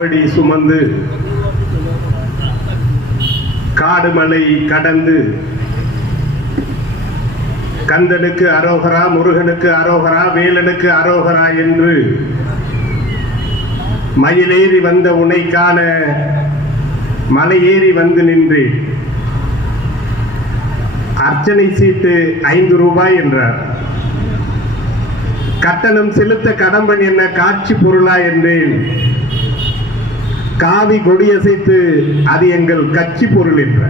காவடி சுமந்து காடு மலை கடந்து கந்தனுக்கு அரோகரா முருகனுக்கு அரோகரா வேலனுக்கு அரோகரா என்று மயிலேறி வந்த உன்னை காண மலை வந்து நின்று அர்ச்சனை சீட்டு ஐந்து ரூபாய் என்றார். கட்டணம் செலுத்த கடம்பன் என்ன காட்சி பொருளா என்றேன். காவி கொடியசைத்து அது எங்கள் கட்சி பொருள் என்ற.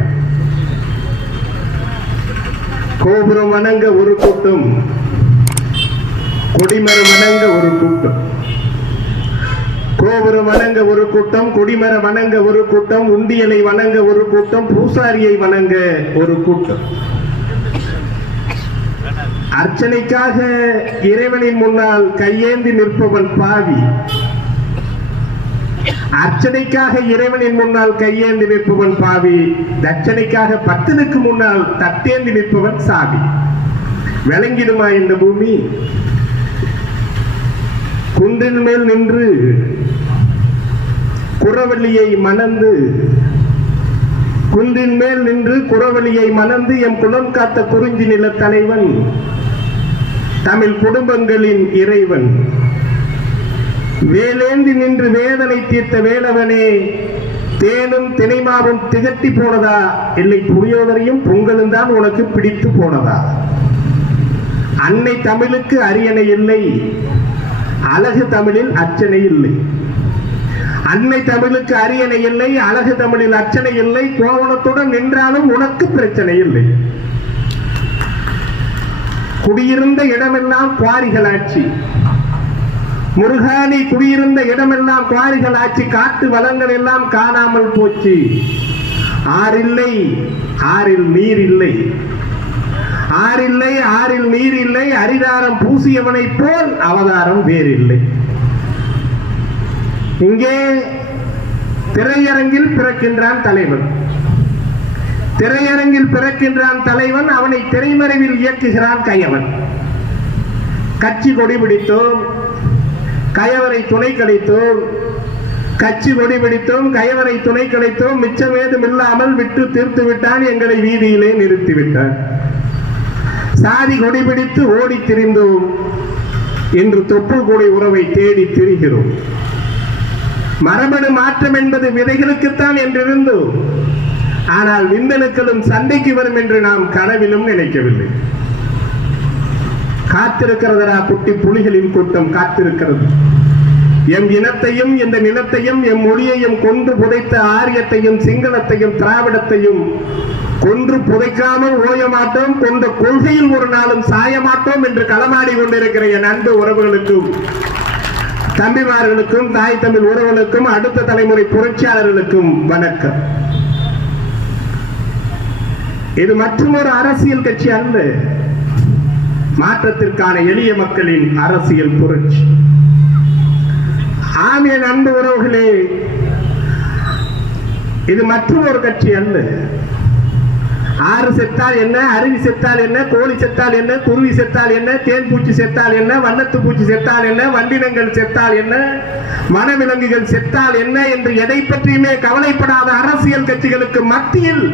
கோபுரம் வணங்க ஒரு கூட்டம். கொடிமரம் வணங்க ஒரு கூட்டம். கோபுரம் வணங்க ஒரு கூட்டம் கொடிமர வணங்க ஒரு கூட்டம் உண்டியலை வணங்க ஒரு கூட்டம் பூசாரியை வணங்க ஒரு கூட்டம். அர்ச்சனைக்காக இறைவனின் முன்னால் கையேந்தி நிற்பவன் பாவி. அர்ச்சனைக்காக இறைவனின் முன்னால் கையேந்தி நிற்பவன் பாவி. தட்சணைக்காக பத்தனுக்கு முன்னால் தட்டேந்தி நிற்பவன் சாவி. விளங்கிடுமா இந்த பூமி? குன்றின் மேல் நின்று குறவழியை மணந்து குன்றின் மேல் நின்று குறவழியை மணந்து எம் குலம் காத்த குறிஞ்சி நில தலைவன் தமிழ் குடும்பங்களின் இறைவன். வேலேந்தி நின்று வேதனை தீர்த்த வேலவனே தேனும் தினைமாவும் திகட்டி போனதா? இல்லை புரியோதரையும் பொங்கலும் தான் உனக்கு பிடித்து போனதா? அன்னை தமிழுக்கு அரியணை இல்லை அழகு தமிழில் அச்சனை இல்லை. அன்னை தமிழுக்கு அரியணை இல்லை அழகு தமிழில் அச்சனை இல்லை கோவணத்துடன் நின்றாலும் உனக்கு பிரச்சனை இல்லை. குடியிருந்த இடமெல்லாம் குவாரிகள் ஆட்சி முருகானி குடியிருந்த இடமெல்லாம் குவாரிகள் ஆச்சு காட்டு வளங்கள் எல்லாம் காணாமல் போச்சு. ஆறில்லை ஆறில் நீர் இல்லை ஆறில்லை ஆறில் நீர் இல்லை அரிதாரம் பூசியவனைப் போல் அவதாரம் வேறில்லை. இங்கே திரையரங்கில் பிறக்கின்றான் தலைவன். திரையரங்கில் பிறக்கின்றான் தலைவன் அவனை திரைமறைவில் இயக்குகிறான் கையவன். கட்சி கொடி பிடித்தோம் கயவரை துணை கிடைத்தோம் கட்சி கொடி பிடித்தோம். கயவரை துணை கிடைத்தோம் மிச்சமேதும் இல்லாமல் விட்டு தீர்த்து விட்டான். எங்களை வீதியிலே நிறுத்திவிட்டான் சாதி கொடி பிடித்து ஓடி திரிந்தோம். இன்று தொப்புள் கொடி உறவை தேடி திரிகிறோம். மரபணு மாற்றம் என்பது விதைகளுக்குத்தான் என்றிருந்தோம். ஆனால் விந்தணுக்களும் சண்டைக்கு வரும் என்று நாம் கனவிலும் நினைக்கவில்லை. காத்திருக்கிறதா குட்டி புலிகளின் கூட்டம் காத்திருக்கிறது. எம் இனத்தையும் இந்த நிலத்தையும் எம் மொழியையும் கொன்று புதைத்த ஆரியத்தையும் சிங்களத்தையும் திராவிடத்தையும் கொன்று புதைக்காமல் ஓய மாட்டோம் கொண்ட கொள்கையில் ஒரு நாளும் சாய மாட்டோம் என்று களமாடி கொண்டிருக்கிற என் அன்பு உறவுகளுக்கும் தம்பிமார்களுக்கும் தாய் தமிழ் உறவுகளுக்கும் அடுத்த தலைமுறை புரட்சியாளர்களுக்கும் வணக்கம். இது மற்றொரு அரசியல் கட்சி அல்ல. மாற்றத்திற்கான எளிய மக்களின் அரசியல் புரட்சி. ஆமிய அன்பு உறவுகளே இது மற்றொரு கட்சி அல்ல. ஆறு செத்தால் என்ன அருவி செத்தால் என்ன கோழி செத்தால் என்ன குருவி செத்தால் என்ன தேன் பூச்சி செத்தால் என்ன வண்ணத்து பூச்சி செத்தால் என்ன வண்டினங்கள் செத்தால் என்ன வனவிலங்குகள் செத்தால் என்ன என்று எதை பற்றியுமே கவலைப்படாத அரசியல் கட்சிகளுக்கு மத்தியில்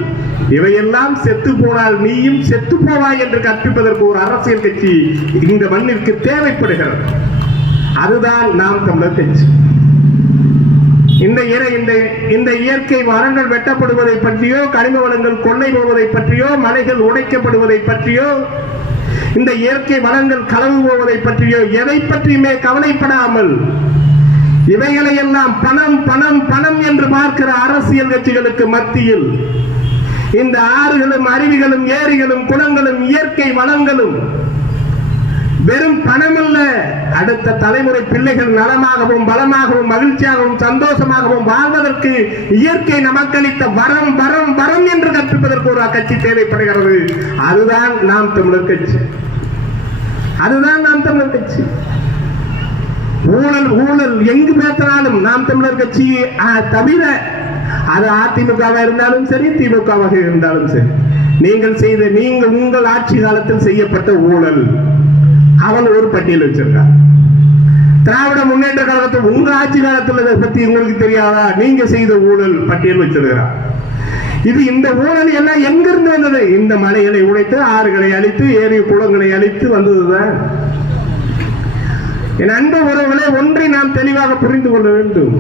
இவையெல்லாம் செத்து போனால் நீயும் செத்து போவாய் என்று கற்பிப்பதற்கு ஒரு அரசியல் கட்சி இந்த மண்ணிற்கு தேவைப்படுகிறது. அதுதான் நாம் தமிழர் கட்சி. இந்த இந்த இந்த இயற்கை வளங்கள் வெட்டப்படுவதை பற்றியோ கனிம வளங்கள் கொள்ளை போவதை பற்றியோ மலைகள் உடைக்கப்படுவதை பற்றியோ இந்த இயற்கை வளங்கள் களவு போவதை பற்றியோ எதை பற்றியுமே கவலைப்படாமல் இவைகளை எல்லாம் பணம் பணம் பணம் என்று பார்க்கிற அரசியல் கட்சிகளுக்கு மத்தியில் இந்த ஆறுகளும் அருவிகளும் ஏரிகளும் குளங்களும் இயற்கை வளங்களும் வெறும் பணமல்ல. அடுத்த தலைமுறை பிள்ளைகள் நலமாகவும் பலமாகவும் மகிழ்ச்சியாகவும் சந்தோஷமாகவும் வாழ்வதற்கு இயற்கை நமக்களித்த வரம் வரம் வரம் என்று கற்பிப்பதற்கு ஒரு கட்சி தேவைப்படுகிறது. அதுதான் நாம் தமிழர் கட்சி. அதுதான் நாம் தமிழர் கட்சி. ஊழல் ஊழல் எங்கு பேசினாலும் நாம் தமிழர் கட்சி ஆ, தவிர அது அதிமுகவா இருந்தாலும் சரி திமுகவாக இருந்தாலும் சரி. நீங்கள் செய்த நீங்கள் உங்கள் ஆட்சி காலத்தில் செய்யப்பட்ட ஊழல் அவன் ஒரு பட்டியல் வச்சிருக்கான். திராவிட முன்னேற்ற கழகத்தை உங்க ஆட்சி காலத்தில் இதை பத்தி உங்களுக்கு தெரியாதா? நீங்க செய்த ஊழல் பட்டியல் வச்சிருக்கிறார் இது இந்த ஊழல் எல்லாம் எங்கிருந்து வந்தது? இந்த மலைகளை உடைத்து ஆறுகளை அழித்து ஏரி குளங்களை அழித்து வந்ததுதான். என் அன்பு உறவுகளை ஒன்றை நாம் தெளிவாக புரிந்து கொள்ள வேண்டும்.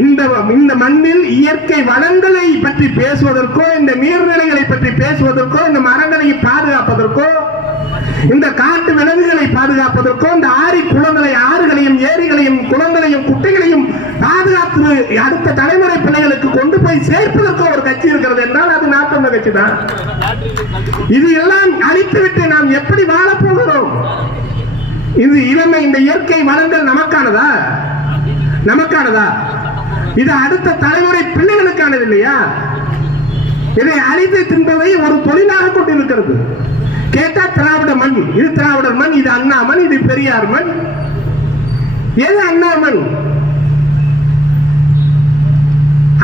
இந்த இந்த மண்ணில் இயற்கை வளங்களை பற்றி பேசுவதற்கோ இந்த நீர்நிலைகளை பற்றி பேசுவதற்கோ இந்த மரங்களை பாதுகாப்பதற்கோ இந்த காட்டு விலங்குகளை பாதுகாப்பதற்கோ இந்த ஆறி குளங்களை ஆறுகளையும் ஏரிகளையும் குளங்களையும் குட்டைகளையும் பாதுகாத்து அடுத்த தலைமுறை பிள்ளைகளுக்கு கொண்டு போய் சேர்ப்பதற்கோ ஒரு கட்சி இருக்கிறது என்றால் அது நாம் கட்சி தான். இது எல்லாம் அழித்துவிட்டு நாம் எப்படி வாழப்போகிறோம் இது இளமை இந்த இயற்கை வளங்கள் நமக்கானதா? நமக்கானதா? இது அடுத்த தலைமுறை பிள்ளைகளுக்கானது இல்லையா இதை அழித்து தின்பதை ஒரு தொழிலாக கொண்டிருக்கிறது. கேட்டா திராவிட மண் இது திராவிடர் மண் இது அண்ணா மண் இது பெரியார் மண். எது அண்ணா மண்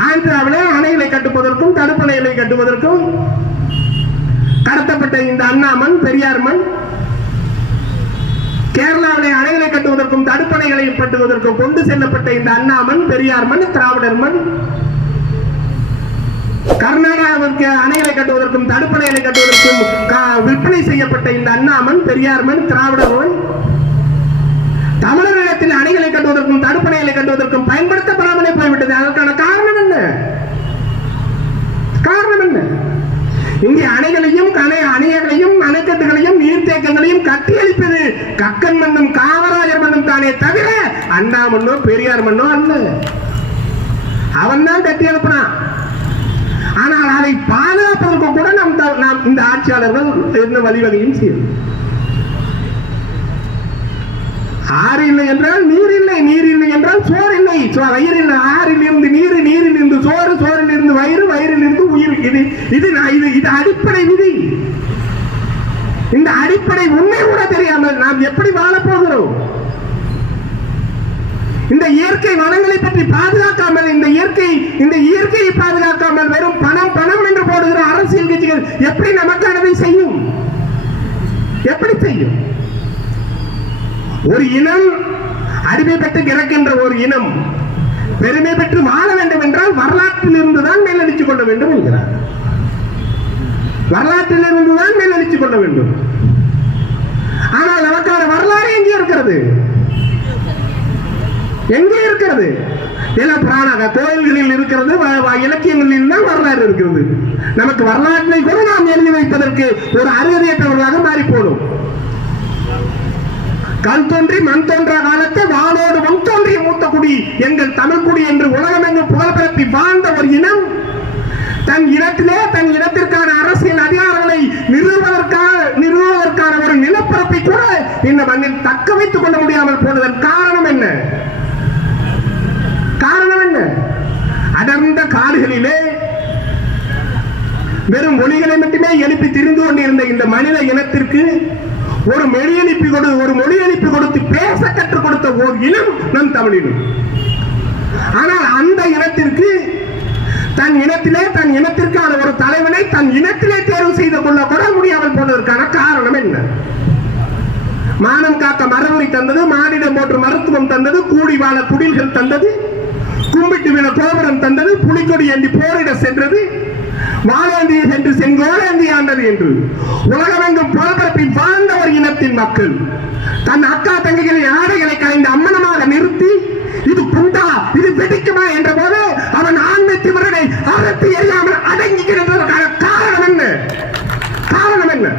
ஆந்திராவிலே அணைகளை கட்டுவதற்கும் தடுப்பணைகளை கட்டுவதற்கும் கடத்தப்பட்ட இந்த அண்ணா மண் பெரியார் மண். கேரளாவிலே அணைகளை கட்டுவதற்கும் தடுப்பணைகளை கட்டுவதற்கும் கொண்டு செல்லப்பட்ட இந்த அண்ணாமன் பெரியார் மண் திராவிடர் மண். கர்நாடகாவிற்கு அணைகளை கட்டுவதற்கும் தடுப்பணைகளை கட்டுவதற்கும் கா- விற்பனை செய்யப்பட்ட இந்த அண்ணாமன் பெரியார் மண் திராவிடர் மண். தமிழகத்தில் அணைகளை கட்டுவதற்கும் தடுப்பணைகளை கட்டுவதற்கும் பயன்படுத்தப்படாமலே போய்விட்டது. அதற்கான காரணம் என்ன? காரணம் என்ன? இயக்கங்களையும் கட்டியளிப்பது கக்கன் மண்ணும் காமராஜர் மண்ணும் தானே தவிர அண்ணா மன்னோ பெரியார் மன்னோ அல்ல. அவன் தான் கட்டி எழுப்பினான் ஆனால் அதை பாதுகாப்பதற்கு கூட நம் நாம் இந்த ஆட்சியாளர்கள் என்ன வழிவகையும் செய்யும் ஆறு இல்லை என்றால் நீர் இல்லை நீர் இல்லை என்றால் சோறு இல்லை. வயிறு இல்லை. ஆறில் இருந்து நீர் நீரில் இருந்து சோறு சோறில் இருந்து வயிறு வயிறில் இருந்து உயிர். இது இது இது அடிப்படை விதி. இந்த அடிப்படை உண்மை கூட தெரியாமல் நாம் எப்படி வாழப்போகிறோம்? இந்த இயற்கை வளங்களை பற்றி பாதுகாக்காமல் இந்த இயற்கை இந்த இயற்கையை பாதுகாக்காமல் வெறும் பணம் பணம் என்று போடுகிற அரசியல் கட்சிகள் எப்படி நமக்கானதை செய்யும்? எப்படி செய்யும்? ஒரு இனம் அடிமை பெற்று கிடக்கின்ற ஒரு இனம் பெருமை பெற்று வாழ வேண்டும் என்றால் வரலாற்றில் இருந்துதான் மேலடித்துக் கொள்ள வேண்டும் என்கிறார் வரலாற்றில் இருந்துதான் மேலடித்துக் கொள்ள வேண்டும். ஆனால் நமக்கான வரலாறு எங்கே இருக்கிறது? எங்கே இருக்கிறது? எல்லாம் புராண கோயில்களில் இருக்கிறது இலக்கியங்களில் தான் வரலாறு இருக்கிறது. நமக்கு வரலாற்றை கூட நாம் எழுதி வைப்பதற்கு ஒரு அருகதையற்றவர்களாக மாறி போடும் கல் தோன்றி மண் தோன்ற காலத்தை வானோடு மண் தோன்றிய மூத்த குடி எங்கள் தமிழ் குடி என்று உலகமெங்கும் புகழ்பெறப்பி வாழ்ந்த ஒரு இனம். தன் இடத்திலே தன் இடத்திற்கான அரசு அதிகாரங்களை நிறுவுவதற்கான நிறுவுவதற்கான ஒரு நிலப்பரப்பை கூட இந்த மண்ணில் தக்க வைத்துக் கொள்ள முடியாமல் போனதன் காரணம் என்ன? காரணம் என்ன? அடர்ந்த காடுகளிலே வெறும் ஒளிகளை மட்டுமே எழுப்பி திரிந்து கொண்டிருந்த இந்த மனித இனத்திற்கு ஒரு மொழி எழுப்பி கொடு ஒரு மொழி எழுப்பி கொடுத்து பேச கற்றுக் கொடுத்த ஓர் இனம் நம் தமிழினம் ஆனால் அந்த இனத்திற்கு தன் இனத்திலே தன் இனத்திற்கான ஒரு தலைவனை தன் இனத்திலே தேர்வு செய்து கொள்ள கூட முடியாமல் போனதற்கான காரணம் என்ன? மானம் காக்க மரவரி தந்தது மானிடம் போற்று மருத்துவம் தந்தது கூடி வாழ குடில்கள் தந்தது கும்பிட்டு விழ கோபுரம் தந்தது புலிக்கொடி ஏந்தி போரிட சென்றது வாழேந்திய சென்று செங்கோலேந்தி ஆண்டது என்று. உலகமெங்கும் புலப்பரப்பி வாழ்ந்த ஒரு இனத்தின் மக்கள். தன் அக்கா தங்கைகளின் ஆடைகளை கலைந்து அம்மனமாக நிறுத்தி இது குண்டா இது வெடிக்குமா என்ற போது அவன் ஆண்மை திமரனை அறுத்து எறியாமல் அடங்கி கிடந்ததற்கான காரணம் என்ன? காரணம் என்ன?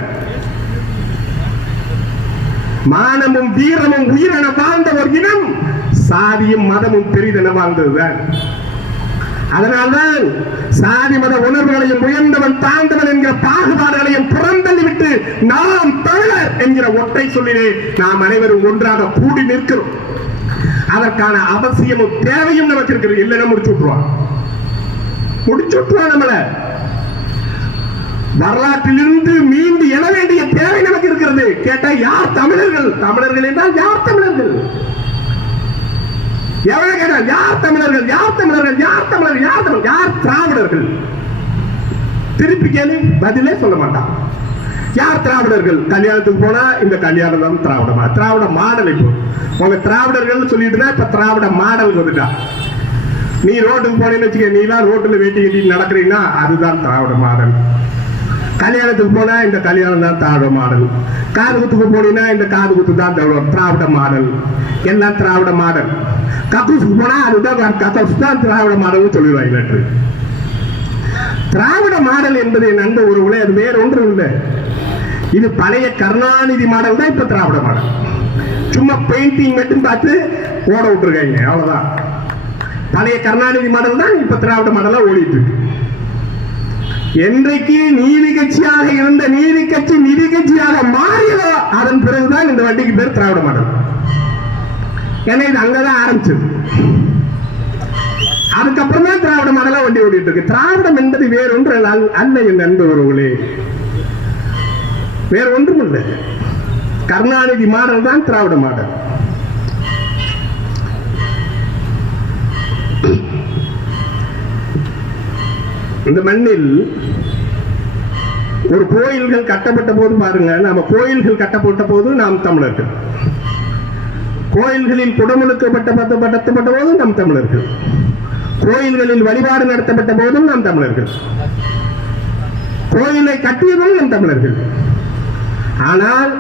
மானமும் வீரமும் உயிரென வாழ்ந்த ஒரு இனம் சாதியும் மதமும் பெரிதென வாழ்ந்ததுதான். அதனால்தான் சாதி மத உணர்வுகளையும் உயர்ந்தவன் தாழ்ந்தவன் என்கிற பாகுபாடுகளையும் புறந்தள்ளிவிட்டு நாம் தமிழர் என்கிற ஒற்றை சொல்லிலே நாம் அனைவரும் ஒன்றாக கூடி நிற்கிறோம். அதற்கான அவசியமும் தேவையும் நமக்கு இருக்கிறது இல்லைன்னா முடிச்சு விட்டுருவான். முடிச்சு விட்டுருவான் நம்மள. வரலாற்றிலிருந்து மீண்டு எழ வேண்டிய தேவை நமக்கு இருக்கிறது கேட்டா யார் தமிழர்கள்? தமிழர்கள் என்றால் யார் தமிழர்கள்? எவ்வளவு கேட்டால் யார் தமிழர்கள்? யார் தமிழர்கள்? யார் தமிழர் யார் தமிழர் யார் திராவிடர்கள்? திருப்பி கேள்வி பதிலே சொல்ல மாட்டான். யார் திராவிடர்கள்? கல்யாணத்துக்கு போனா இந்த கல்யாணம் தான் திராவிடமா திராவிட மாடல் இப்போ. உங்க திராவிடர்கள் சொல்லிட்டு தான் இப்ப திராவிட மாடல் வந்துட்டா. நீ ரோட்டுக்கு போனேன்னு வச்சுக்க நீ எல்லாம் ரோட்டுல வேட்டி கட்டி நடக்கிறீங்கன்னா அதுதான் திராவிட மாடல். கல்யாணத்துக்கு போனா இந்த கல்யாணம் தான் திராவிட மாடல். காது குத்துக்கு போனீங்கன்னா இந்த காது குத்து தான் திராவிட- திராவிட மாடல். எல்லாம் திராவிட மாடல். கக்கூசுக்கு போனா அதுதான் கக்கூசு தான் திராவிட மாடல்னு சொல்லிடுவாங்க லெட்டர் திராவிட மாடல் என்பது என் நண்ப உலக அது வேற ஒன்றும் இல்லை. இது பழைய கருணாநிதி மாடல் தான் இப்ப திராவிட மாடல். சும்மா பெயிண்டிங் மட்டும் பார்த்து ஓட விட்டுருக்காங்க அவ்வளவுதான். பழைய கருணாநிதி மாடல் தான் இப்ப திராவிட மாடலா ஓடிட்டு இருக்கு. என்றைக்கு நீதி கட்சியாக இருந்த நீதி கட்சி நிதி கட்சியாக மாறியதோ அதன் பிறகுதான் இந்த வண்டிக்கு பேர் திராவிட மாடல். ஏன்னா இது அங்கதான் ஆரம்பிச்சது. அதுக்கப்புறம் தான் திராவிட மாடலா வண்டி ஓடிட்டு இருக்கு. திராவிடம் என்பது வேறு ஒன்று அல்ல என் நண்பர்களே வேற ஒன்றும் இல்லை. கருணாநிதி மாடல் தான் திராவிட மாடல். இந்த மண்ணில் ஒரு கோயில்கள் கட்டப்பட்ட போது பாருங்க நம்ம கோயில்கள் கட்டப்பட்ட போது நாம் தமிழர்கள். கோயில்களில் குடமுழுக்கப்பட்ட பட்ட- நடத்தப்பட்ட போதும் நாம் தமிழர்கள். கோயில்களில் வழிபாடு நடத்தப்பட்ட போதும் நாம் தமிழர்கள். கோயிலை கட்டியதும் நம் தமிழர்கள். ஆனால்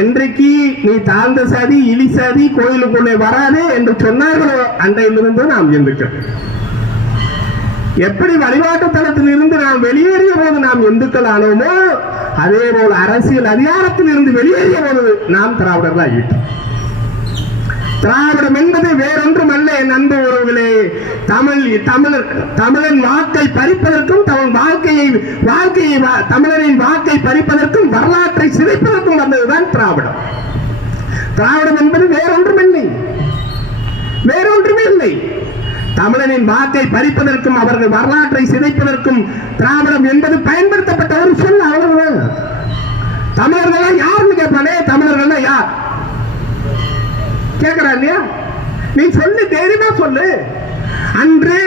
என்றைக்கு நீ தாழ்ந்த சாதி இலி சாதி கோயிலுக்குள்ளே வராதே என்று சொன்னார்களோ அன்றையிலிருந்து நாம் இந்துக்கள் எப்படி வழிபாட்டு தளத்தில் இருந்து நாம் வெளியேறிய போது நாம் இந்துக்கள் ஆனோமோ அதே போல் அரசியல் அதிகாரத்தில் இருந்து வெளியேறிய போது நாம் திராவிடர்கள் ஆகிவிட்டோம் திராவிடம் என்பது வேறொன்றும் அல்ல என் அன்பு உறவுகளே. தமிழ் தமிழர் தமிழன் வாக்கை பறிப்பதற்கும் தமிழ் வாழ்க்கையை வாழ்க்கையை வா- தமிழரின் வாக்கை பறிப்பதற்கும் வரலாற்றை சிதைப்பதற்கும் வந்ததுதான் திராவிடம். திராவிடம் என்பது வேறொன்றும் இல்லை வேறொன்றுமே இல்லை. தமிழனின் வாக்கை பறிப்பதற்கும் அவர்கள் வரலாற்றை சிதைப்பதற்கும் திராவிடம் என்பது பயன்படுத்தப்பட்ட ஒரு சொல் அவ்வளவுதான். தமிழர்கள் யாருன்னு கேட்பானே தமிழர்கள் யார் கேக்குறா இல்லையா நீ சொல்லு தைரியமா சொல்லு. அன்று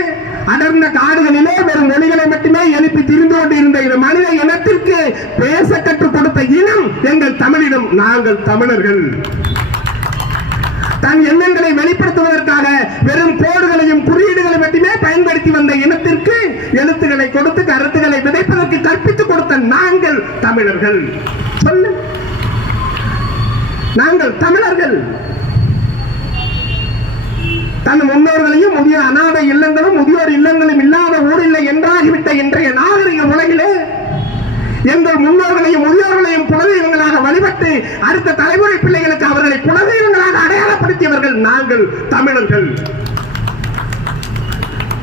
அடர்ந்த காடுகளிலே வெறும் மொழிகளை மட்டுமே எழுப்பி திரிந்து கொண்டிருந்த இந்த மனித இனத்திற்கு பேச கற்றுக் கொடுத்த இனம் எங்கள் தமிழிடம் நாங்கள் தமிழர்கள். தன் எண்ணங்களை வெளிப்படுத்துவதற்காக வெறும் கோடுகளையும் குறியீடுகளை மட்டுமே பயன்படுத்தி வந்த இனத்திற்கு எழுத்துக்களை கொடுத்து கருத்துக்களை விதைப்பதற்கு கற்பித்துக் கொடுத்த நாங்கள் தமிழர்கள். சொல்லு. நாங்கள் தமிழர்கள். தன் முன்னோர்களையும் முதிய அநாத இல்லங்களும் முதியோர் இல்லங்களும் இல்லாத ஊரில்லை என்றாகிவிட்ட இன்றைய நாகரிக உலகிலே எங்கள் முன்னோர்களையும் முதியோர்களையும் குலதெய்வங்களாக வழிபட்டு அடுத்த தலைமுறை பிள்ளைகளுக்கு அவர்களை குலதெய்வங்களாக அடையாளப்படுத்தியவர்கள் நாங்கள் தமிழர்கள்.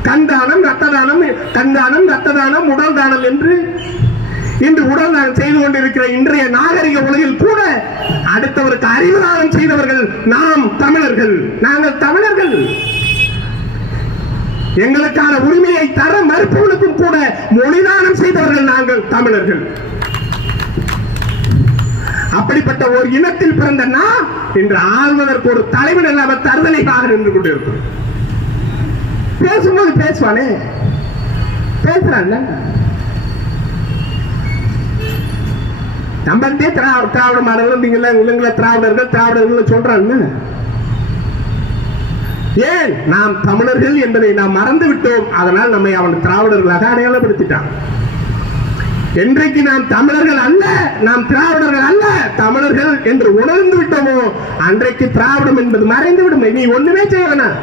கண்தானம் ரத்த தானம் கண்தானம் ரத்த தானம் உடல் தானம் என்று இன்று உடல் தானம் செய்து கொண்டிருக்கிற இன்றைய நாகரிக உலகில் கூட அடுத்தவருக்கு அறிவுதானம் செய்தவர்கள் நாம் தமிழர்கள். நாங்கள் தமிழர்கள். எங்களுக்கான உரிமையை தர மறுப்பவர்களுக்கும் கூட மொழிதானம் செய்தவர்கள் நாங்கள் தமிழர்கள். அப்படிப்பட்ட ஒரு இனத்தில் பிறந்த நாம் இன்று ஆள்வதற்கு ஒரு தலைவன் இல்லாமல் தருதலைக்காக நின்று கொண்டிருக்கிறோம். பேசும்போது பேசுவானே? பேசுறான் நம்மள்தே திரா- திராவிட மாடல் நீங்கள இவங்கள திராவிடர்கள் திராவிடர்கள் சொல்றாங்க ஏன்? நாம் தமிழர்கள் என்பதை நாம் மறந்து விட்டோம் அதனால் நம்மை அவன் திராவிடர்களாக அடையாளப்படுத்திட்டான். என்றைக்கு நாம் தமிழர்கள் அல்ல நாம் திராவிடர்கள் அல்ல தமிழர்கள் என்று உணர்ந்து விட்டோமோ? அன்றைக்கு திராவிடம் என்பது மறைந்து விடும் நீ ஒண்ணுமே செய்ய வேணாம்.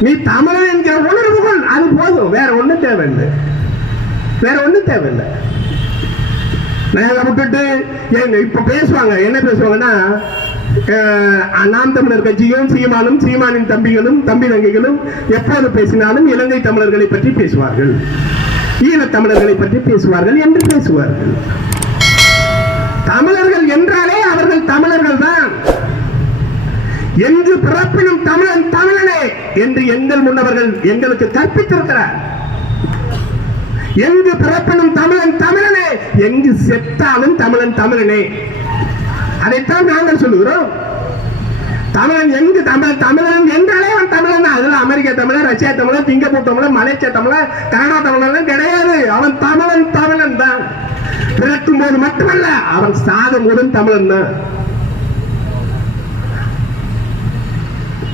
நீ தமிழன் என்கிற உணர்வுகள் அது போதும். வேற ஒண்ணும் தேவையில்லை. வேற ஒண்ணும் தேவையில்லை. நாங்க விட்டுட்டு ஏங்க இப்ப பேசுவாங்க. என்ன பேசுவாங்கன்னா நாம் தமிழர் கட்சியும் சீமானும் சீமானின் தம்பிகளும் தம்பி தங்கைகளும் எப்போது பேசினாலும் இலங்கை தமிழர்களை பற்றி பேசுவார்கள். ஈழத் தமிழர்களை பற்றி பேசுவார்கள் என்று பேசுவார்கள். தமிழர்கள் என்றாலே அவர்கள் தமிழர்கள் தான். என்று பிறப்பினும் தமிழன் தமிழனே என்று எங்கள் முன்னவர்கள் எங்களுக்கு கற்பித்திருக்கிறார். எங்கு பிறப்பினும் தமிழன் தமிழனே எங்கு செத்தாலும் தமிழன் தமிழனே. அதைத்தான் நாங்கள் சொல்லுகிறோம். தமிழன் எங்கு தமிழ் தமிழன் என்றாலே அவன் தமிழன் தான். அதுல அமெரிக்க தமிழர் ரஷ்யா தமிழன் சிங்கப்பூர் தமிழன் மலேசியா தமிழன் கனடா தமிழன் கிடையாது. அவன் தமிழன் தமிழன் தான். பிறக்கும் போது மட்டுமல்ல அவன் சாதம் போதும் தமிழன் தான்.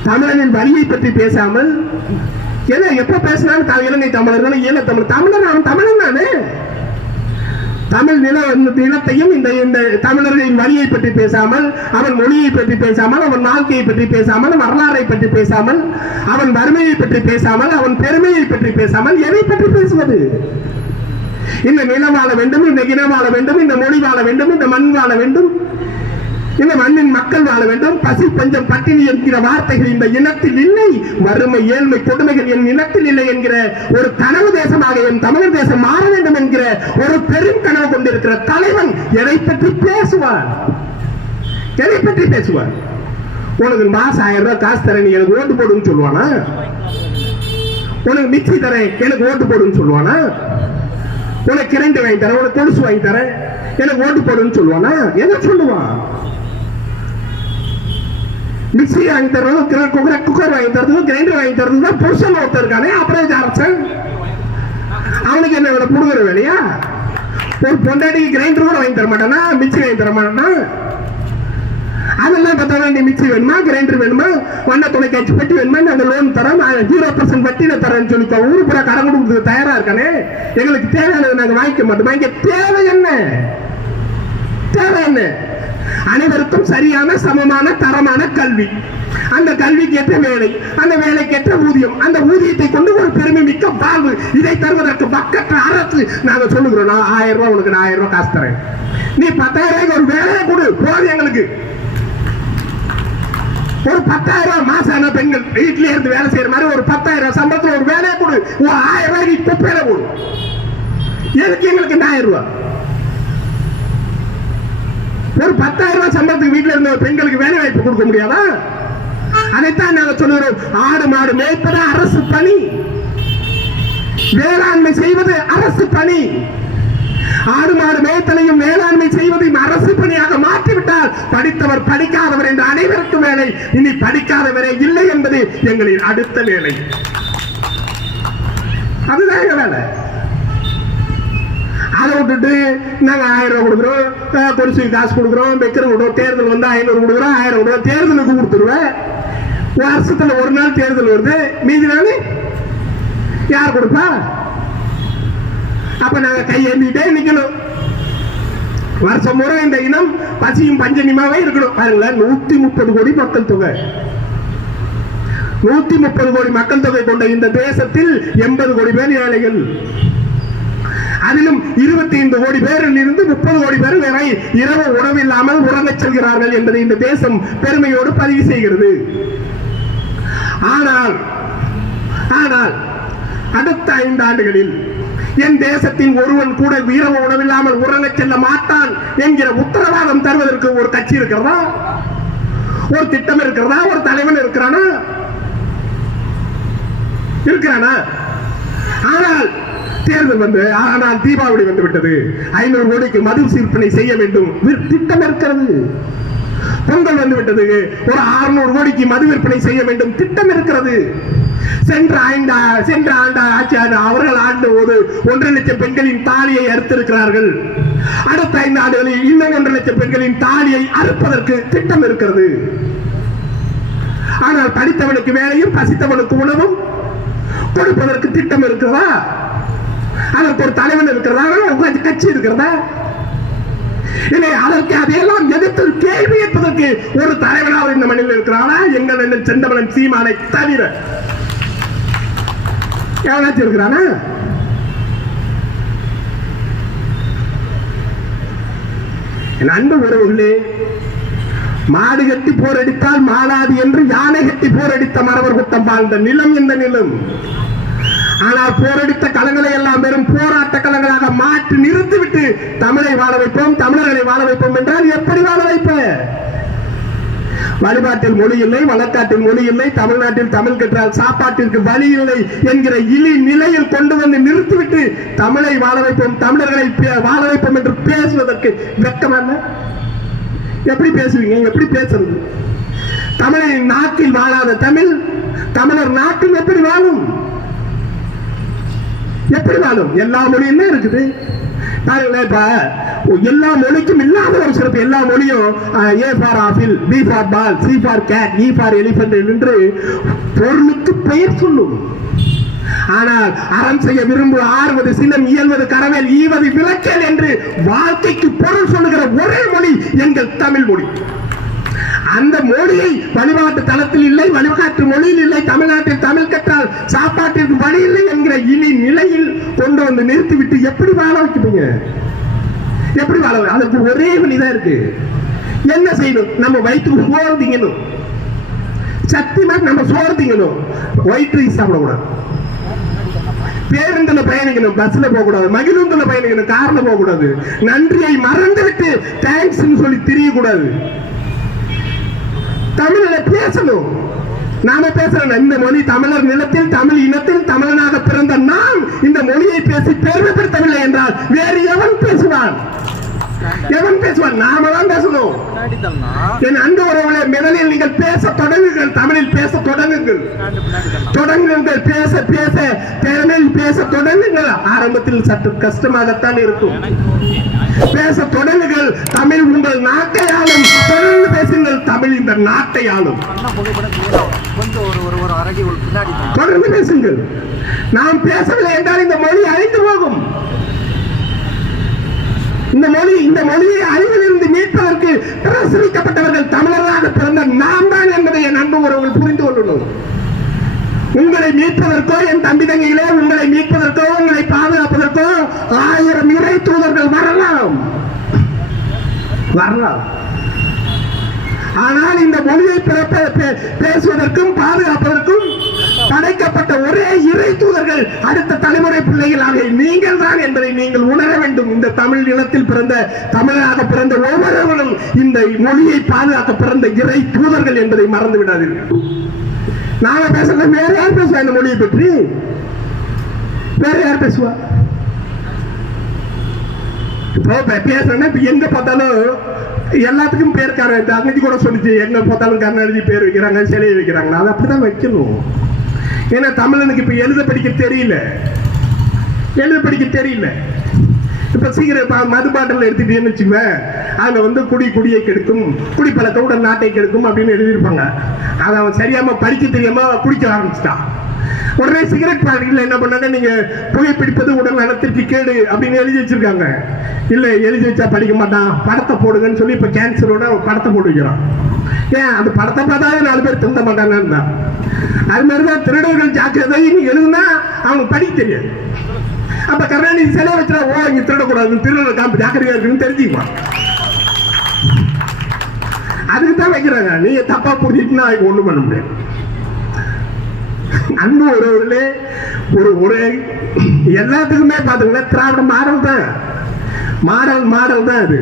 தமிழனின் வழியை பற்றி பேசாமல் ஏன்னா எப்ப பேசினாலும் த- இலங்கை தமிழர்கள் ஈழ தமிழ். தமிழன் அவன் தமிழன் தானே தமிழ் நில நிலத்தையும் இந்த இந்த தமிழர்களின் வழியை பற்றி பேசாமல் அவன் மொழியை பற்றி பேசாமல் அவன் வாழ்க்கையை பற்றி பேசாமல் வரலாறை பற்றி பேசாமல் அவன் வறுமையை பற்றி பேசாமல் அவன் பெருமையை பற்றி பேசாமல் எதை பற்றி பேசுவது? இந்த நிலம் வாழ வேண்டும் இந்த இனம் வாழ வேண்டும் இந்த மொழி வாழ வேண்டும் இந்த மண் வாழ வேண்டும். இந்த மண்ணின் மக்கள் வாழ வேண்டும். பசி பஞ்சம் பட்டினி என்கிற வார்த்தைகள் இந்த இனத்தில் இல்லை. வறுமை ஏழ்மை கொடுமைகள் என் இனத்தில் இல்லை என்கிற ஒரு கனவு தேசமாக என் தமிழர் தேசம் மாற வேண்டும் என்கிற ஒரு பெரும் கனவு கொண்டிருக்கிற தலைவன் எதை பற்றி பேசுவார்? எதை பற்றி பேசுவார்? உனக்கு மாசம் ஆயிரம் ரூபாய் காசு தரேன் நீ எனக்கு ஓட்டு போடுன்னு சொல்லுவானா? உனக்கு மிக்சி தரேன் எனக்கு ஓட்டு போடுன்னு சொல்லுவானா? உனக்கு கிரண்டு வாங்கி தரேன் உனக்கு கொலுசு வாங்கி தரேன் எனக்கு ஓட்டு போடுன்னு சொல்லுவானா? எதை சொல்லுவான்? மிக்சி வாங்கி தர்றதும் குக்கர் குக்கர் வாங்கி தரதும் கிரைண்டர் வாங்கி தர்றதும் தான் புருஷன் ஒருத்தர் இருக்கானே அப்புறம் அரசன். அவனுக்கு என்ன இவனை புடுங்குற வேலையா? ஒரு பொண்டாட்டிக்கு கிரைண்டர் கூட வாங்கி தர மாட்டானா? மிக்சி வாங்கி தர மாட்டானா? அதெல்லாம் பார்த்தா நீ மிக்சி வேணுமா? கிரைண்டர் வேணுமா? வண்ண தொலைக்காட்சி பட்டி வேணுமா? நாங்கள் லோன் தரோம் ஜீரோ பர்சன்ட் வட்டியில தரேன்னு சொல்லி ஊர் பூரா கடன் கொடுக்குறது தயாரா இருக்கானே? எங்களுக்கு தேவையானது நாங்கள் வாங்கிக்க மாட்டோம்? வாங்கிக்க தேவை என்ன? தேவை என்ன? அனைவருக்கும் சரியான சமமான தரமான கல்வி. அந்த கல்விக்கு ஏற்ற வேலை அந்த வேலைக்கு ஏற்ற ஊதியம் அந்த ஊதியத்தை கொண்டு ஒரு பெருமை மிக்க வாழ்வு இதை தருவதற்கு மக்கற்ற அரசு. நாங்க சொல்லுகிறோம் நான் ஆயிரம் ரூபாய் உனக்கு நான் ஆயிரம் ரூபாய் காசு தரேன். நீ பத்தாயிரம் ரூபாய்க்கு ஒரு வேலையை கொடு போதும் எங்களுக்கு. ஒரு பத்தாயிரம் ரூபாய் மாசம் பெண்கள் வீட்லயே இருந்து வேலை செய்யற மாதிரி ஒரு பத்தாயிரம் ரூபாய் சம்பளத்துல ஒரு வேலையை கொடு ஒரு ஆயிரம் ரூபாய் நீ குப்பையில கொடு எதுக்கு எங்களுக்கு இந்த ஆயிரம் ரூபாய்? ஒரு பத்தாயிரம் ரூபாய் சம்பளத்துக்கு வீட்டில் இருந்த பெண்களுக்கு வேலை வாய்ப்பு கொடுக்க முடியாதா? அதைத்தான் நாங்கள் சொல்லுகிறோம். ஆடு மாடு மேய்ப்பது அரசு பணி. வேளாண்மை செய்வது அரசு பணி. ஆடு மாடு மேய்த்தலையும் வேளாண்மை செய்வதையும் அரசு பணியாக மாற்றிவிட்டால் படித்தவர் படிக்காதவர் என்ற அனைவருக்கும் வேலை. இனி படிக்காதவரே இல்லை என்பது எங்களின் அடுத்த வேலை. அதுதான் எங்க வேலை. அதை விட்டுட்டு நாங்க ஆயிரம் ரூபா கொடுக்குறோம் அஹ், காசு கொடுக்குறோம். வைக்கிற விடுவோம் தேர்தல் வந்து ஐநூறு கொடுக்குறோம். ஆயிரம் கொடுக்குறோம். தேர்தலுக்கு கொடுத்துருவேன் வருஷத்தில் ஒரு நாள் தேர்தல் வருது. மீதி நாள் யார் கொடுப்பா? அப்போ நாங்கள் கையேந்திட்டே நிற்கணும் வருஷம் முறை இந்த இனம் பசியும் பஞ்சனியமாவே இருக்கணும். பாருங்களேன் நூற்றி முப்பது கோடி மக்கள் தொகை. நூற்றி முப்பது கோடி மக்கள் தொகை கொண்ட இந்த தேசத்தில் எண்பது கோடி பேர் ஏழைகள். அதிலும் இருபத்தி ஐந்து கோடி பேரில் இருந்து முப்பது கோடி பேர் வரை இரவு உணவு இல்லாமல் உறங்கச் செல்கிறார்கள் என்பதை இந்த தேசம் பெருமையோடு பதிவு செய்கிறது. ஆனால் ஆனால் அடுத்த ஐந்து ஆண்டுகளில் என் தேசத்தின் ஒருவன் கூட வீரவ உணவில்லாமல் உறங்கச் செல்ல மாட்டான் என்கிற உத்தரவாதம் தருவதற்கு ஒரு கட்சி இருக்கிறதா? ஒரு திட்டம் இருக்கிறதா? ஒரு தலைவன் இருக்கிறானா? இருக்கிறானா? ஆனால் தேர்தல் வந்து ஆனால் தீபாவளி வந்து விட்டது ஐநூறு கோடிக்கு மது விற்பனை செய்ய வேண்டும். திட்டம் இருக்கிறது. பொங்கல் வந்து விட்டது ஒரு 600 கோடிக்கு மது விற்பனை செய்ய வேண்டும். திட்டம் இருக்கிறது. சென்ற ஆண்டு சென்ற ஆண்டா ஆட்சி அவர்கள் ஆண்டு ஒரு ஒன்றரை லட்சம் பெண்களின் தாலியை அறுத்திருக்கிறார்கள். அடுத்த ஐந்து ஆண்டுகளில் இன்னும் ஒன்றரை லட்சம் பெண்களின் தாலியை அறுப்பதற்கு திட்டம் இருக்கிறது. ஆனால் படித்தவனுக்கு வேலையும் பசித்தவனுக்கு உணவும் கொடுப்பதற்கு திட்டம் இருக்கிறதா? அதற்கு ஒரு தலைவன் இருக்கிறதா உங்க கட்சி இருக்கிறதா? இல்லை அதற்கு அதையெல்லாம் எதிர்த்து கேள்வி கேட்பதற்கு ஒரு தலைவனாக இந்த மண்ணில் இருக்கிறானா எங்கள் என்ன செந்தமலன் சீமானை தவிர. எவனாச்சும் இருக்கிறானா? அன்பு உறவுகளே மாடு கட்டி போரடித்தால் மாளாது என்று யானை கட்டி போரடித்த மரவர் குத்தம் வாழ்ந்த நிலம் இந்த நிலம். ஆனால் போரடித்த களங்களை எல்லாம் வெறும் போராட்ட களங்களாக மாற்றி நிறுத்திவிட்டு தமிழை வாழ வைப்போம் தமிழர்களை வாழ வைப்போம் என்றால் எப்படி வாழ வைப்ப வழிபாட்டில் மொழி இல்லை வழக்காட்டில் மொழி இல்லை தமிழ்நாட்டில் தமிழ் கற்றால் சாப்பாட்டிற்கு வழி இல்லை என்கிற இழி நிலையில் கொண்டு வந்து நிறுத்திவிட்டு தமிழை வாழ வைப்போம் தமிழர்களை பே- வாழ வைப்போம் என்று பேசுவதற்கு வெக்கமல்ல எப்படி பேசுவீங்க? எப்படி பேசுறது? தமிழை நாட்டில் வாழாத தமிழ் தமிழர் நாட்டில் எப்படி வாழும்? எப்படினாலும் எல்லா மொழியுமே இருக்குது. பாருங்களேன் இப்ப எல்லா மொழிக்கும் இல்லாத ஒரு சிறப்பு எல்லா மொழியும் A for apple B for ball C for cat E for elephant என்று பொருளுக்கு பெயர் சொல்லும். ஆனால் அறம் செய்ய விரும்பு ஆறுவது சினம் இயல்வது கரவேல் ஈவது விளக்கல் என்று வாழ்க்கைக்கு பொருள் சொல்லுகிற ஒரே மொழி எங்கள் தமிழ் மொழி. அந்த மொழியை வழிபாட்டு தளத்தில் இல்லை வழிபாட்டு மொழியில் இல்லை தமிழ்நாட்டில் தமிழ் கற்றால் சாப்பாட்டிற்கு வழி இல்லை என்கிற இனி நிலையில் கொண்டு வந்து நிறுத்திவிட்டு எப்படி வாழ வைக்கிறீங்க எப்படி வாழ அதுக்கு ஒரே வழிதான் இருக்கு. என்ன செய்யணும்? நம்ம வயிற்று சோறு திங்கணும். சத்தியமா நம்ம சோறு திங்கணும். வயிற்று சாப்பிடக்கூடாது. பேருந்துல பயணிக்கணும் பஸ்ல போக கூடாது மகிழுந்துல பயணிக்கணும் கார்ல போக கூடாது நன்றியை மறந்துவிட்டு தேங்க்ஸ் சொல்லி தெரியக்கூடாது. தமிழில் பேசணும். நாம பேசுறோம் இந்த மொழி தமிழர் நிலத்தில் தமிழ் இனத்தில் தமிழனாக பிறந்த நாம் இந்த மொழியை பேசி பெருமைப்படுத்தவில்லை என்றால் வேறு எவன் பேசுவான்? எவன் பேசுவான்? நாம தான் பேசணும். என் அன்பு உறவுகளே முதலில் நீங்கள் பேச தொடங்குங்கள். தமிழில் பேச தொடங்குங்கள். தொடங்குங்கள். பேச பேச தமிழில் பேச தொடங்குங்கள். ஆரம்பத்தில் சற்று கஷ்டமாகத்தான் இருக்கும். பேச தொடங்குங்கள். தமிழ் உங்கள் நாட்டை ஆளும் தொடர்ந்து பேசுங்கள். தமிழ் இந்த நாட்டை ஆளும் தொடர்ந்து பேசுங்கள். நாம் பேசவில்லை என்றால் இந்த மொழி அழிந்து போகும். இந்த மொழி இந்த மொழியை அழிவிலிருந்து மீட்பதற்கு பிரசுரிக்கப்பட்டவர்கள் தமிழர்களாக பிறந்த நாம் தான் என்பதை என் அன்பு உறவுகள் புரிந்து கொள்ளணும் உங்களை மீட்பதற்கோ என் தம்பி தங்கிகளே உங்களை மீட்பதற்கோ உங்களை பாதுகாப்பதற்கோ ஆயிரம் இறை தூதர்கள் வரலாம். வரலாம். ஆனால் இந்த மொழியை பிறப்ப- பே- பேசுவதற்கும் பாதுகாப்பதற்கும் படைக்கப்பட்ட ஒரே இறை தூதர்கள் அடுத்த தலைமுறை பிள்ளைகளாக நீங்கள் தான் என்பதை நீங்கள் உணர வேண்டும். இந்த தமிழ் நிலத்தில் பிறந்த தமிழராக பிறந்த ஒவ்வொருவரும் இந்த மொழியை பாதுகாக்க பிறந்த இறை தூதர்கள் என்பதை மறந்து விடாதீர்கள். நாம பேசுறது வேற யார் பேசுவா இந்த மொழியை பற்றி? வேற யார் பேசுவா? இப்போ பேசுறேன்னா இப்ப எங்க பார்த்தாலும் எல்லாத்துக்கும் பேர் கார அன்னைக்கு கூட சொல்லிச்சு எங்க பார்த்தாலும் கருணாநிதி பேர் வைக்கிறாங்க சிலையை வைக்கிறாங்க. அதை அப்படிதான் வைக்கணும். ஏன்னா தமிழனுக்கு இப்ப எழுத படிக்க தெரியல. எழுத படிக்க தெரியல. இப்ப சீக்கிரம் மது பாட்டில் எடுத்துட்டீங்கன்னு வச்சுக்குவேன் அதுல வந்து குடி குடியை கெடுக்கும் குடிப்பழக்கம் உடல் நாட்டை கெடுக்கும் அப்படின்னு எழுதியிருப்பாங்க. அதை அவன் சரியாம படிக்க தெரியாம குடிக்க ஆரம்பிச்சிட்டான். உடனே சிகரெட் பாக்கெட்ல என்ன பண்ணாங்க? நீங்க புகைப்பிடிப்பது உடல் நலத்திற்கு கேடு அப்படின்னு எழுதி வச்சிருக்காங்க. இல்ல எழுதி வச்சா படிக்க மாட்டான் படத்தை போடுங்கன்னு சொல்லி இப்ப கேன்சரோட படத்தை போட்டு வைக்கிறான். ஏன்? அந்த படத்தை பார்த்தா நாலு பேர் திருந்த மாட்டாங்கன்னு அது மாதிரிதான் திருடர்கள் ஜாக்கிரதை நீ எழுதுனா அவனுக்கு படிக்க தெரியாது. அப்ப கருணாநிதி சிலை வச்சா ஓ இங்க திருடக்கூடாது. திருடர் காம்பு ஜாக்கிரதையா இருக்குன்னு தெரிஞ்சுக்குவான். அதுக்கு தான் வைக்கிறாங்க. நீங்க தப்பா புரிஞ்சுட்டுனா அதுக்கு ஒண்ணும் பண்ண முடியாது. அன்பு உறவுகளே ஒரு உரை. எல்லாத்துக்குமே பார்த்துக்கல திராவிட மாடல் தான். மாடல் மாடல் தான் அது.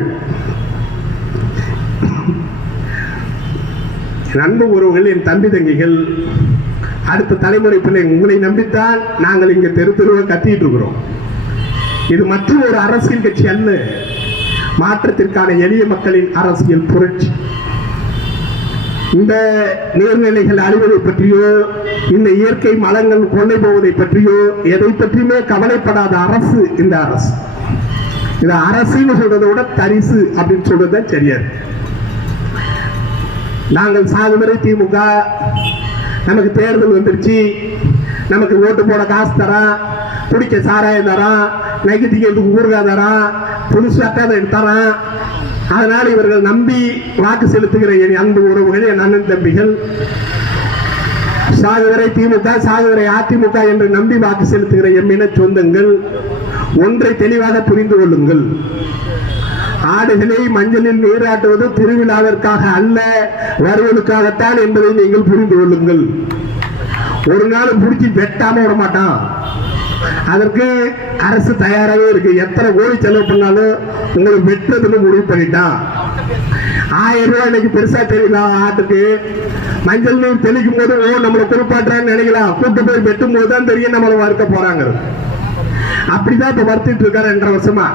அன்பு உறவுகள் என் தம்பி தங்கிகள் அடுத்த தலைமுறை பிள்ளை உங்களை நம்பித்தான் நாங்கள் இங்க தெரு தெருவை கத்திட்டு இருக்கிறோம். இது மற்றும் ஒரு அரசியல் கட்சி அல்ல. மாற்றத்திற்கான எளிய மக்களின் அரசியல் புரட்சி. இந்த நீர்நிலைகள் அழிவதை பற்றியோ இந்த இயற்கை மலங்கள் கொள்ளை போவதை பற்றியோ எதை பற்றியுமே கவலைப்படாத அரசு இந்த அரசு. இது அரசுன்னு சொல்றதை விட தரிசு அப்படின்னு சொல்றது தான் நாங்கள் சாதுவரை திமுக நமக்கு தேர்தல் வந்துருச்சு. நமக்கு ஓட்டு போட காசு தரான் குடிக்க சாராயம் தரான் நெகட்டிக்கிறதுக்கு ஊறுகாய் தரான் புது சட்டை தரான் அதனால் இவர்கள் நம்பி வாக்கு செலுத்துகிற என் அன்பு உறவுகள் என் அண்ணன் தம்பிகள் சாகுவரை திமுக சாகுவரை அதிமுக என்று நம்பி வாக்கு செலுத்துகிற எம்மின சொந்தங்கள் ஒன்றை தெளிவாக புரிந்து கொள்ளுங்கள். ஆடுகளை மஞ்சளில் நீராட்டுவது திருவிழாவிற்காக அல்ல வருவதற்காகத்தான் என்பதை நீங்கள் புரிந்து கொள்ளுங்கள். ஒரு நாள் பிடிச்சி வெட்டாம விட மாட்டான். அதற்கு அரசு தயாராகவே இருக்கு. எத்தனை கோடி செலவு பண்ணாலும் உங்களை வெட்டுறதுன்னு முடிவு பண்ணிட்டான் ஆயிரம் ரூபாய் இன்னைக்கு பெருசா தெரியலாம் ஆட்டுக்கு மஞ்சள் நீர் தெளிக்கும் போது ஓ நம்மளை குறிப்பாட்டுறான்னு நினைக்கலாம். கூட்டு போய் வெட்டும் போது தான் தெரியும் நம்மளை வறுக்க போறாங்க அப்படிதான் இப்ப வருத்திட்டு இருக்காரு ரெண்டரை வருஷமா.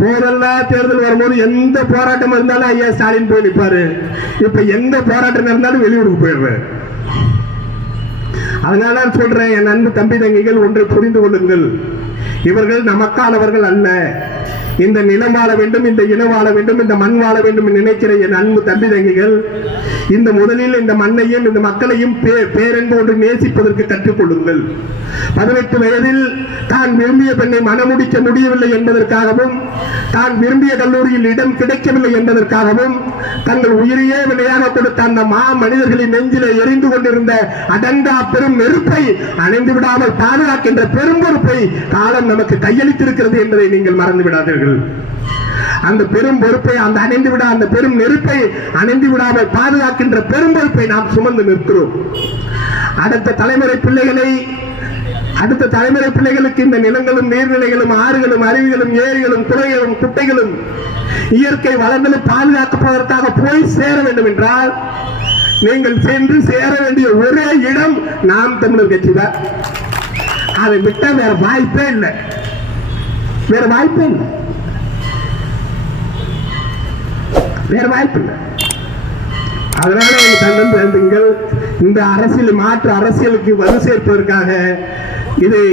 போதெல்லாம் தேர்தல் வரும்போது எந்த போராட்டம் இருந்தாலும் ஐயா ஸ்டாலின் போய் நிற்பாரு இப்ப எந்த போராட்டம் இருந்தாலும் வெளியூருக்கு போயிடுறாரு. அதனால நான் சொல்றேன் என் அன்பு தம்பி தங்கிகள் ஒன்றை புரிந்து கொள்ளுங்கள். இவர்கள் நமக்கானவர்கள் அல்ல. இந்த நிலம் வாழ வேண்டும் இந்த இனம் வாழ வேண்டும் இந்த மண் வாழ வேண்டும் நினைக்கிற என் அன்பு தம்பி தங்கிகள் இந்த முதலில் இந்த மண்ணையும் இந்த மக்களையும் பே- பேரன்போடு நேசிப்பதற்கு கற்றுக்கொள்ளுங்கள் பதினெட்டு வயதில் தான் விரும்பிய பெண்ணை மணமுடிக்க முடியவில்லை என்பதற்காகவும் தான் விரும்பிய கல்லூரியில் இடம் கிடைக்கவில்லை என்பதற்காகவும் தங்கள் உயிரையே விலையாக கொடுத்த அந்த மா மனிதர்களின் நெஞ்சிலே எரிந்து கொண்டிருந்த அடங்கா பெரும் நெருப்பை அணைந்து விடாமல் பாதுகாக்கின்ற பெரும் பொறுப்பை காலம் நமக்கு கையளித்திருக்கிறது என்பதை நீங்கள் மறந்து விடாதீர்கள். அந்த பெரும் பொறுப்பை அந்த அணைந்து விட அந்த பெரும் நெருப்பை அணைந்து விடாமல் பாதுகாக்கின்ற பெரும் பொறுப்பை நாம் சுமந்து நிற்கிறோம். அடுத்த தலைமுறை பிள்ளைகளை அடுத்த தலைமுறை பிள்ளைகளுக்கு இந்த நிலங்களும் நீர்நிலைகளும் ஆறுகளும் அருவிகளும் ஏரிகளும் குறைகளும் குட்டைகளும் இயற்கை வளங்களும் பாதுகாக்கப்படுவதற்காக போய் சேர வேண்டும் என்றால் நீங்கள் சென்று சேர வேண்டிய ஒரே இடம் நாம் தமிழர் கட்சி தான். அதை விட்டால் வேற வாய்ப்பே இல்லை. வேற வாய்ப்பே இல்லை. வேற வாய்ப்பு இல்லை. அதனால எங்க தங்கம் இந்த அரசியல் மாற்று அரசியலுக்கு வலு சேர்ப்பதற்காக இதை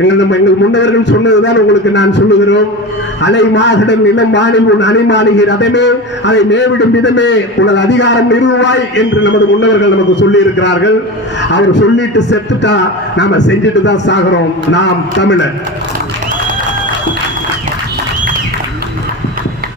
எங்கள் நம்ம எங்கள் முன்னவர்கள் சொன்னதுதான் உங்களுக்கு நான் சொல்லுகிறோம். அலை மாகடல் நிலம் வானில் உன் அணிமாளிகை ரதமே அதை மேவிடும் விதமே உனது அதிகாரம் நிறுவாய் என்று நமது முன்னவர்கள் நமக்கு சொல்லி இருக்கிறார்கள் அவர் சொல்லிட்டு செத்துட்டா நாம செஞ்சுட்டு தான் சாகிறோம். நாம் தமிழர்.